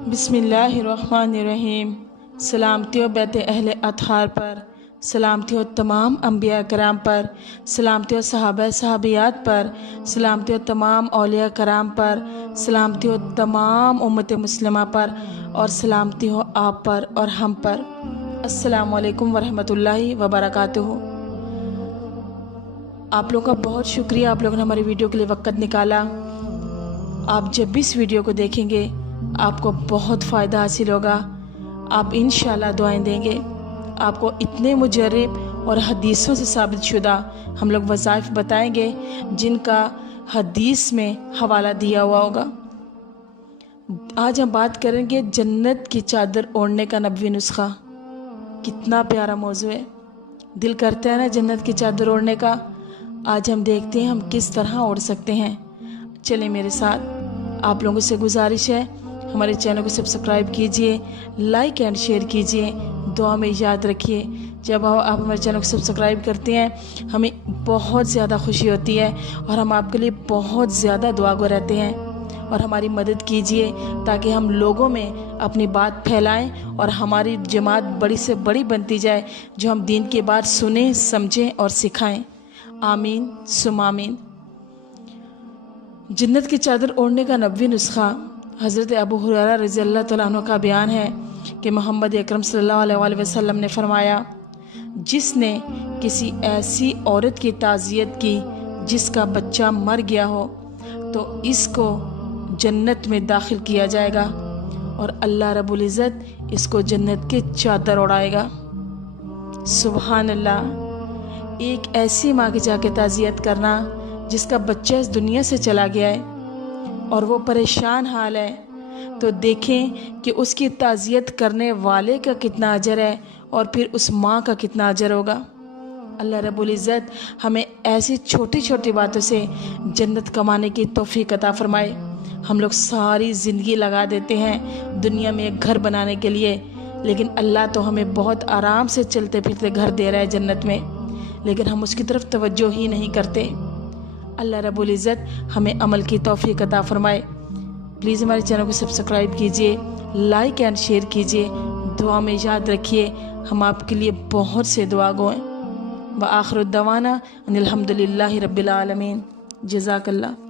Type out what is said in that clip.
बिस्मिल्लाहिर्रहमानिर्रहीम। सलामती हो बैत अहले अतहार पर, सलामती हो तमाम अम्बिया कराम पर, सलामती हो सहाबा सहाबियात पर, सलामती हो तमाम औलिया कराम पर, सलामती हो तमाम उम्मत मुस्लिमा पर, और सलामती हो आप पर और हम पर। अस्सलामु अलैकुम वरहमतुल्लाहि वबरकातुहू। आप लोगों का बहुत शुक्रिया, आप लोगों ने हमारी वीडियो के लिए वक़्त निकाला। आप जब भी इस वीडियो को देखेंगे आपको बहुत फ़ायदा हासिल होगा। आप इंशाल्लाह दुआएं देंगे। आपको इतने मुजर्रिब और हदीसों से साबित शुदा हम लोग वज़ाइफ बताएंगे जिनका हदीस में हवाला दिया हुआ होगा। आज हम बात करेंगे जन्नत की चादर ओढ़ने का नबवी नुस्खा। कितना प्यारा मौजू है, दिल करता है ना जन्नत की चादर ओढ़ने का। आज हम देखते हैं हम किस तरह ओढ़ सकते हैं। चले मेरे साथ। आप लोगों से गुजारिश है, हमारे चैनल को सब्सक्राइब कीजिए, लाइक एंड शेयर कीजिए, दुआ में याद रखिए। जब आप हमारे चैनल को सब्सक्राइब करते हैं हमें बहुत ज़्यादा खुशी होती है और हम आपके लिए बहुत ज़्यादा दुआगो रहते हैं। और हमारी मदद कीजिए ताकि हम लोगों में अपनी बात फैलाएं और हमारी जमात बड़ी से बड़ी बनती जाए, जो हम दीन की बात सुने, समझें और सिखाएं। आमीन सुम आमीन। जन्नत की चादर ओढ़ने का नबवी नुस्खा। हज़रत अबू हुरैरा रज़ियल्लाहु तआला अन्हु का बयान है कि मोहम्मद अकरम सल्लल्लाहु अलैहि वसल्लम ने फरमाया, जिसने किसी ऐसी औरत की ताज़ियत की जिसका बच्चा मर गया हो तो इसको जन्नत में दाखिल किया जाएगा और अल्लाह रब्बुल इज़्ज़त इसको जन्नत की चादर ओढ़ाएगा। सुभान अल्लाह। एक ऐसी माँ की जाके ताज़ियत करना जिसका बच्चा इस दुनिया से चला गया है और वो परेशान हाल है, तो देखें कि उसकी ताज़ियत करने वाले का कितना अजर है और फिर उस माँ का कितना अजर होगा। अल्लाह रब्बुल इज़्ज़त हमें ऐसी छोटी छोटी बातों से जन्नत कमाने की तौफीक अता फरमाए। हम लोग सारी ज़िंदगी लगा देते हैं दुनिया में एक घर बनाने के लिए, लेकिन अल्लाह तो हमें बहुत आराम से चलते फिरते घर दे रहा है जन्नत में, लेकिन हम उसकी तरफ तवज्जो ही नहीं करते। अल्लाह रब्बुल इज़्ज़त हमें अमल की तौफीक अता फरमाए। प्लीज़ हमारे चैनल को सब्सक्राइब कीजिए, लाइक एंड शेयर कीजिए, दुआ में याद रखिए। हम आपके लिए बहुत से दुआ गो हैं। व आखिर दवाना अनिल हम्दुलिल्लाहि रब्बिल आलमीन। जज़ाकल्लाह।